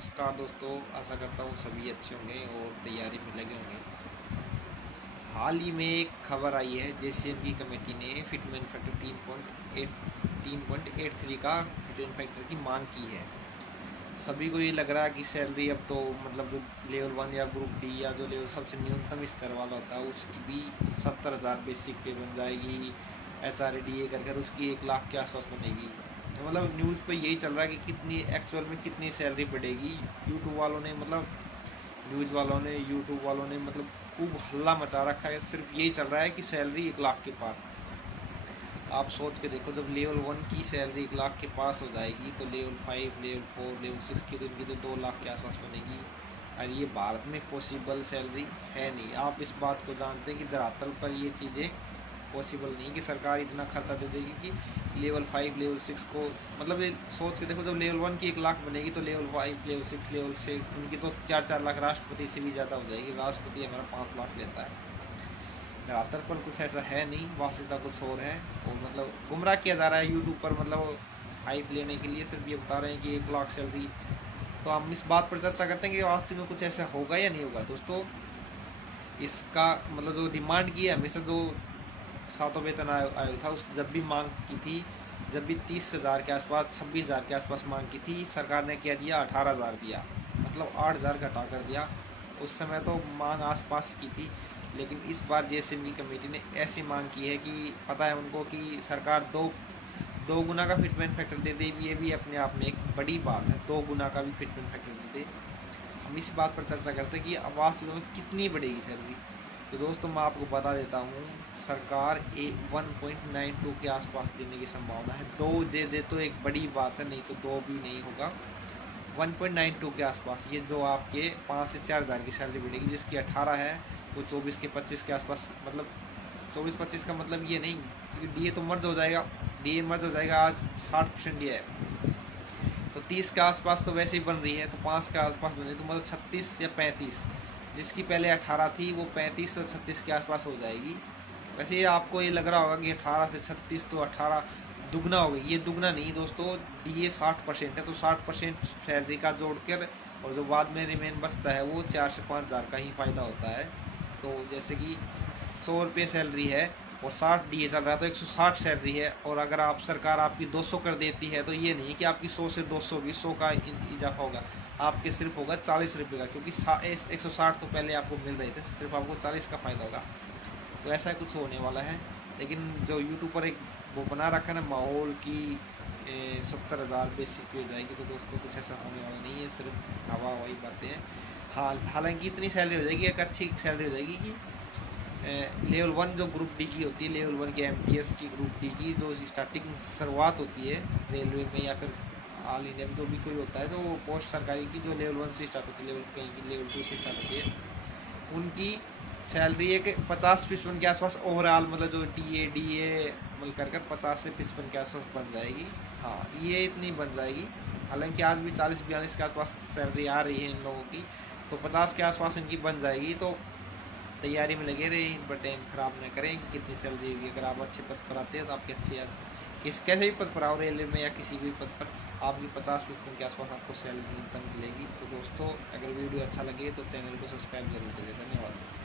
नमस्कार दोस्तों, आशा करता हूँ सभी अच्छे होंगे और तैयारी में लगे होंगे। हाल ही में एक खबर आई है, जेसीएम की कमेटी ने फिटमेन फैक्टर 3.83 का फिटमेन फैक्टर की मांग की है। सभी को ये लग रहा है कि सैलरी अब तो मतलब जो लेवल 1 या ग्रुप डी या जो लेवल सबसे न्यूनतम स्तर वाला होता है उसकी भी 70,000 बेसिक पे बन जाएगी। HRDA कर उसकी 1 लाख के आसपास बनेगी। तो मतलब न्यूज़ पे यही चल रहा है कि कितनी एक्चुअल में कितनी सैलरी बढ़ेगी। यूट्यूब वालों ने मतलब न्यूज़ वालों ने यूट्यूब वालों ने मतलब खूब हल्ला मचा रखा है। सिर्फ यही चल रहा है कि सैलरी 1 लाख के पार। आप सोच के देखो, जब लेवल 1 की सैलरी 1 लाख के पास हो जाएगी तो लेवल 5, लेवल 4, लेवल 6 की तो इनकी तो 2 लाख के आसपास बनेगी। और ये भारत में पॉसिबल सैलरी है नहीं। आप इस बात को जानते हैं कि धरातल पर ये चीज़ें पॉसिबल नहीं कि सरकार इतना खर्चा दे देगी कि लेवल 5, लेवल 6 को मतलब ये सोच के देखो, जब लेवल 1 की 1 लाख बनेगी तो लेवल 5, लेवल 6, लेवल 6 उनकी तो 4-4 लाख राष्ट्रपति से भी ज़्यादा हो जाएगी। राष्ट्रपति हमारा 5 लाख लेता है। धरातल पर कुछ ऐसा है नहीं, वास्तविकता कुछ और है। और मतलब गुमराह किया जा रहा है यूट्यूब पर, मतलब हाइप लेने के लिए सिर्फ ये बता रहे हैं कि 1 लाख सैलरी। तो हम इस बात पर चर्चा करते हैं कि वास्तव में कुछ ऐसा होगा या नहीं होगा। दोस्तों, इसका मतलब जो डिमांड की है हमेशा, जो सातों वेतन आयोग था उस जब भी मांग की थी, जब भी 30,000 के आसपास, 26,000 के आसपास मांग की थी, सरकार ने क्या दिया, 18,000 दिया, मतलब 8,000 घटा कर दिया। उस समय तो मांग आसपास की थी। लेकिन इस बार जेएसएम की कमेटी ने ऐसी मांग की है कि पता है उनको कि सरकार दो दो गुना का फिटमेंट फैक्टर दे दे। ये भी अपने आप में एक बड़ी बात है, 2 गुना का भी फिटमेंट फैक्टर दे दे। हम इस बात पर चर्चा करते हैं कि आवास में कितनी बढ़ेगी सैलरी। तो दोस्तों, मैं आपको बता देता हूँ, सरकार 1.92 के आसपास देने की संभावना है। 2 दे दे तो एक बड़ी बात है, नहीं तो 2 भी नहीं होगा। 1.92 के आसपास, ये जो आपके 5 से 4,000 की सैलरी बढ़ेगी, जिसकी 18 है वो 24 के 25 के आसपास, मतलब 24-25 का मतलब ये नहीं, क्योंकि डीए तो मर्ज हो जाएगा। डीए मर्ज हो जाएगा, आज 60% डीए है तो 30 के आसपास तो वैसे ही बन रही है, तो 5 के आसपास बन रही है, तो मतलब 36 या 35। जिसकी पहले 18 थी वो 35 और 36 के आसपास हो जाएगी। वैसे ये आपको ये लग रहा होगा कि 18 से 36 तो 18 दुगना हो गई। ये दुगना नहीं दोस्तों, डीए 60% है, तो 60% सैलरी का जोड़कर और जो बाद में रिमेन बचता है वो 4 से 5,000 का ही फ़ायदा होता है। तो जैसे कि 100 रुपये सैलरी है और 60 डीए चल रहा है, तो 160 सैलरी है। और अगर आप सरकार आपकी 200 कर देती है, तो ये नहीं कि आपकी 100 से 200 होगी, 100 का इजाफा होगा, आपके सिर्फ होगा 40 रुपये का, क्योंकि 160 तो पहले आपको मिल रहे थे, सिर्फ आपको 40 का फ़ायदा होगा। तो ऐसा कुछ होने वाला है। लेकिन जो यूट्यूब पर एक वो बना रखा है ना माहौल की 70,000 बेसिक पे हो जाएगी, तो दोस्तों कुछ ऐसा होने वाला नहीं है, सिर्फ हवा हवाई बातें हैं। हालांकि इतनी सैलरी हो जाएगी, एक अच्छी सैलरी हो जाएगी कि लेवल 1 जो ग्रुप डी की होती है, लेवल 1 की एमटीएस की ग्रुप डी की जो स्टार्टिंग शुरुआत होती है रेलवे में या फिर ऑल इंडिया में जो भी कोई होता है, जो पोस्ट सरकारी की जो लेवल 1 से स्टार्ट होती है, लेवल कहीं की लेवल 2 से स्टार्ट होती है, उनकी सैलरी एक 50-55 के आसपास ओवरऑल, मतलब जो डी ए मतलब कर 50 से 55 के आसपास बन जाएगी। हाँ, ये इतनी बन जाएगी। हालांकि आज भी 40-42 के आसपास सैलरी आ रही है इन लोगों की, तो 50 के आसपास इनकी बन जाएगी। तो तैयारी में लगे रहे, इन पर टाइम ख़राब न करें कि कितनी सैलरी होगी। अगर आप अच्छे पद पर आते हैं तो आपकी अच्छी आज कैसे भी पद पर आओ, रेलवे में या किसी भी पद पर, आपकी 50-55 के आसपास आपको सैलरी न्यूनतम मिलेगी। तो दोस्तों, अगर वीडियो अच्छा लगे तो चैनल को सब्सक्राइब जरूर करिए। धन्यवाद।